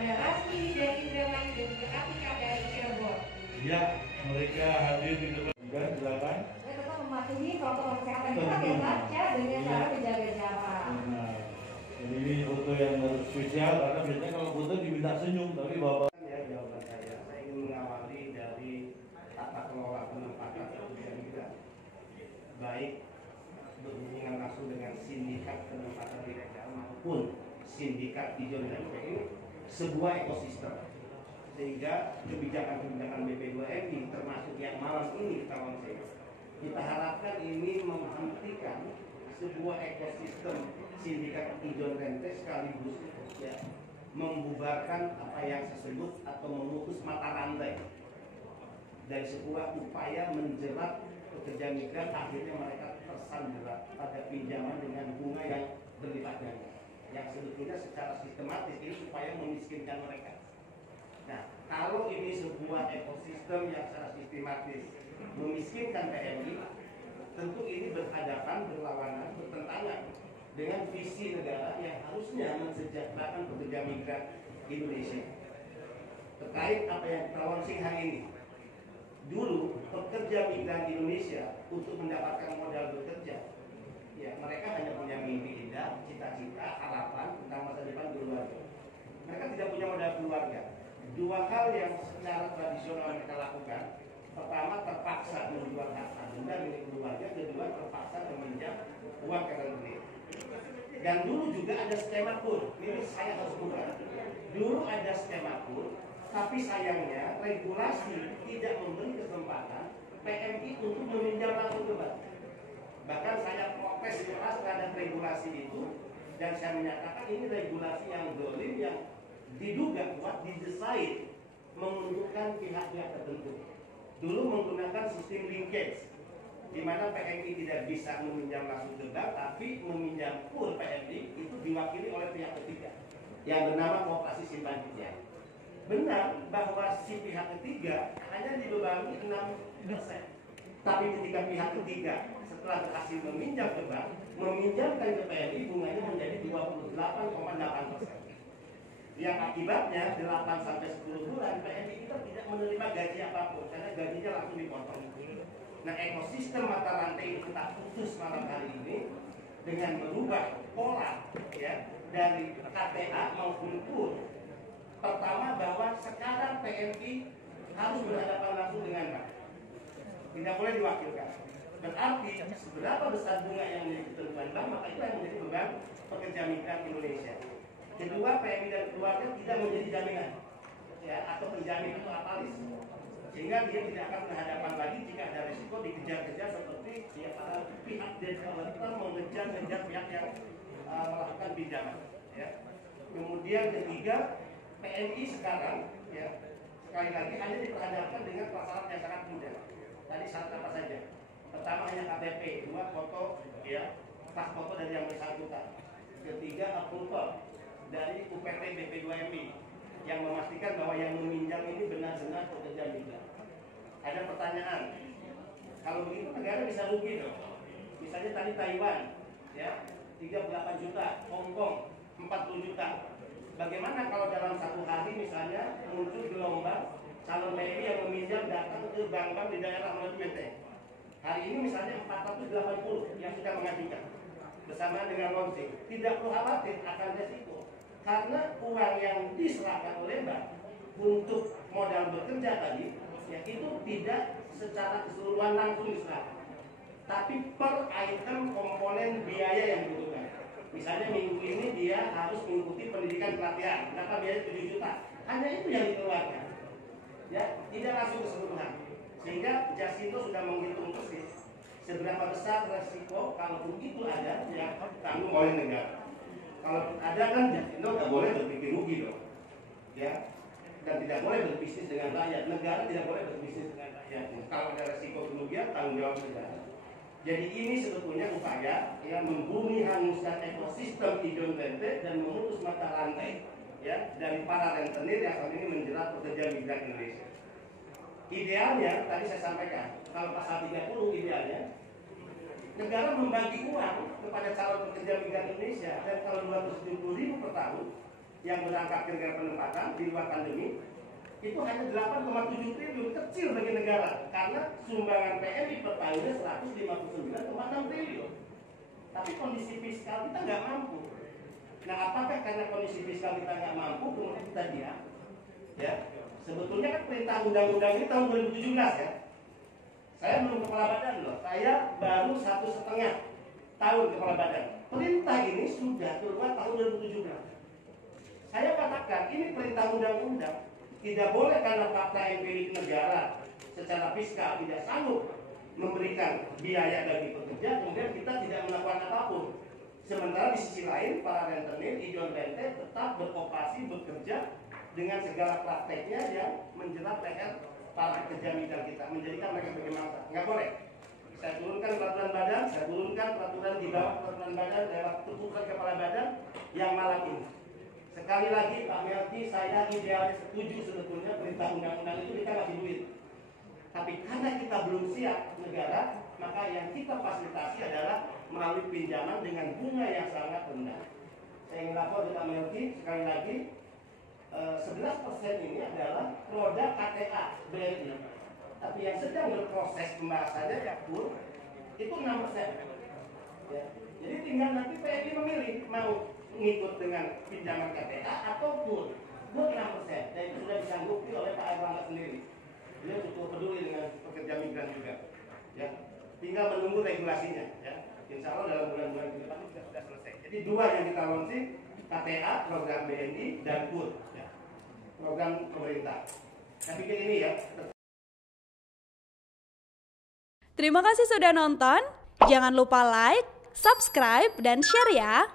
ada Rasmi dan Indramayu dan juga Atika dari Cirebon. Ya, mereka hadir di depan. Silakan. Saya tetap mematuhi protokol kesehatan kita ya Pak, ya, dengan cara menjaga jarak. Benar. Jadi ini foto yang spesial karena biasanya kalau foto diminta senyum, tapi Bapak. Ya, jawaban saya ingin mengawali dari tata kelola penempatan kemudian juga baik berhubungan langsung dengan sindikat penempatan ilegal maupun sindikat ijon dan ini sebuah ekosistem, sehingga kebijakan-kebijakan BP2MI termasuk yang malam ini kawan saya, kita harapkan ini menghentikan sebuah ekosistem sindikat ijon rente sekaligus ya membubarkan apa yang saya sebut atau memutus mata rantai dari sebuah upaya menjerat pekerja migran, akhirnya mereka tersandera pada pinjaman dengan bunga yang berlipat ganda yang sebetulnya secara sistematis ini supaya memiskinkan mereka. Nah, kalau ini sebuah ekosistem yang secara sistematis memiskinkan PMI, tentu ini berhadapan, berlawanan, bertentangan dengan visi negara yang harusnya mensejahterakan pekerja migran Indonesia. Terkait apa yang terlangsung hari ini, dulu pekerja migran Indonesia untuk mendapatkan modal bekerja, ya mereka hanya punya mimpi indah, cita-cita, harapan tentang masa depan keluarga. Mereka tidak punya modal keluarga. Dua hal yang secara tradisional mereka lakukan: pertama, terpaksa menjual harta benda milik keluarga; kedua, terpaksa meminjam uang ke negeri. Dan dulu juga ada skema kur. Ini saya harus buka. Dulu ada skema kur, tapi sayangnya regulasi tidak memberi kesempatan PMI untuk meminjam langsung ke bank. Bahkan saya protes keras terhadap regulasi itu, dan saya menyatakan ini regulasi yang dolim, yang diduga kuat didesain menguntungkan pihak-pihak tertentu. Dulu menggunakan sistem linkage, di mana PMI tidak bisa meminjam langsung ke bank, tapi meminjam kur PMI itu diwakili oleh pihak ketiga yang bernama Koperasi Simpan Pinjam. Benar bahwa si pihak ketiga hanya dibebani 6%. Tapi ketika pihak ketiga setelah berhasil meminjam ke bank, meminjamkan ke PMI, bunganya menjadi 28,8%. Yang akibatnya 8-10 bulan PMI kita tidak menerima gaji apapun karena gajinya langsung dipotong. Nah, ekosistem mata rantai itu kita putus malam hari ini dengan merubah pola ya dari KTA maupun KUR. Pertama, bahwa sekarang PMI harus berhadapan langsung dengan bank, tidak boleh diwakilkan. Berarti seberapa besar bunga yang menjadi ketentuan bank, maka itu yang menjadi beban pekerja migran Indonesia. Kedua, PMI dan keluarga tidak menjadi jaminan ya, atau penjamin atau apalis, sehingga dia tidak akan berhadapan lagi jika ada risiko dikejar-kejar seperti ya, para pihak developer mengejar-kejar pihak yang melakukan pinjaman ya. Kemudian ketiga, PMI sekarang ya sekali lagi hanya diperhadapkan dengan prasyarat yang sangat mudah. Tadi syarat apa saja? Pertama, hanya KTP, dua, foto ya, pas foto dari yang bersangkutan. Ketiga, approval dari UPT BP2MI yang memastikan bahwa yang meminjam ini benar-benar pekerja migran. Ada pertanyaan, kalau begitu negara bisa rugi dong. Misalnya tadi Taiwan ya 38 juta, Hong Kong 40 juta. Bagaimana kalau dalam satu hari misalnya muncul gelombang calon PMI yang meminjam datang ke bank-bank di daerah melalui Menteng? Hari ini misalnya 480 yang sudah mengajukan bersama dengan launching. Tidak perlu khawatir akan resiko, karena uang yang diserahkan oleh bank untuk modal bekerja tadi ya itu tidak secara keseluruhan langsung diserahkan, tapi per item komponen biaya yang dibutuhkan. Misalnya minggu ini dia harus mengikuti pendidikan pelatihan, berapa biaya 7 juta, hanya itu yang dikeluarkan ya, tidak langsung keseluruhan. Sehingga Jasindo sudah menghitung persis seberapa besar resiko kalaupun itu ada yang tanggung oleh negara. Kalau ada kan Jasindo nggak boleh berpikir rugi dong ya, dan tidak boleh berbisnis dengan rakyat. Negara tidak boleh berbisnis dengan rakyat. Kalau ada resiko kerugian, tanggung jawab negara. Jadi ini sebetulnya upaya yang membumi hanguskan ekosistem ijon rente dan memutus mata rantai ya dari para rentenir yang saat ini menjerat pekerja migran Indonesia. Idealnya tadi saya sampaikan, kalau pasal 30 idealnya negara membagi uang kepada calon pekerja migran Indonesia, dan kalau 270.000 per tahun yang berangkat kira-kira penempatan di luar pandemi itu hanya 8,7 triliun, kecil bagi negara karena sumbangan PNI per tahunnya 159,6 triliun. Tapi kondisi fiskal kita nggak mampu. Nah, apakah karena kondisi fiskal kita nggak mampu kemudian kita diam? Ya, sebetulnya kan perintah undang-undang ini tahun 2017 ya. Saya belum kepala badan loh, saya baru 1,5 tahun kepala badan. Perintah ini sudah keluar tahun 2017. Saya katakan ini perintah undang-undang. Tidak boleh karena fakta empirik negara secara fiskal tidak sanggup memberikan biaya bagi pekerja, kemudian kita tidak melakukan apapun. Sementara di sisi lain para rentenir, ijon rente tetap beroperasi bekerja dengan segala prakteknya yang menjerat leher para pekerja migran kita, menjadikan mereka sebagai mangsa. Nggak boleh. Saya turunkan peraturan badan, saya turunkan peraturan di bawah peraturan badan lewat keputusan kepala badan yang malam ini. Sekali lagi Pak Melki, saya idealnya setuju sebetulnya perintah undang-undang itu kita kasih duit. Tapi karena kita belum siap negara, maka yang kita fasilitasi adalah melalui pinjaman dengan bunga yang sangat rendah. Saya ingin lapor ke Pak Melki, sekali lagi 11% ini adalah roda KTA BNI. Tapi yang sedang berproses pembahasannya Jakpur itu 6%. Ya. Jadi tinggal nanti PNI memilih mau mengikut dengan pinjaman KTA atau KUR. KUR 6%, dan itu sudah disanggupi oleh Pak Erlangga sendiri. Beliau cukup peduli dengan pekerja migran juga. Ya, tinggal menunggu regulasinya. Ya, insya Allah dalam bulan-bulan ke depan sudah selesai. Jadi dua yang kita launching, KTA, program BNI, dan KUR. Ya, program pemerintah. Saya pikir ini ya. Terima kasih sudah nonton. Jangan lupa like, subscribe, dan share ya.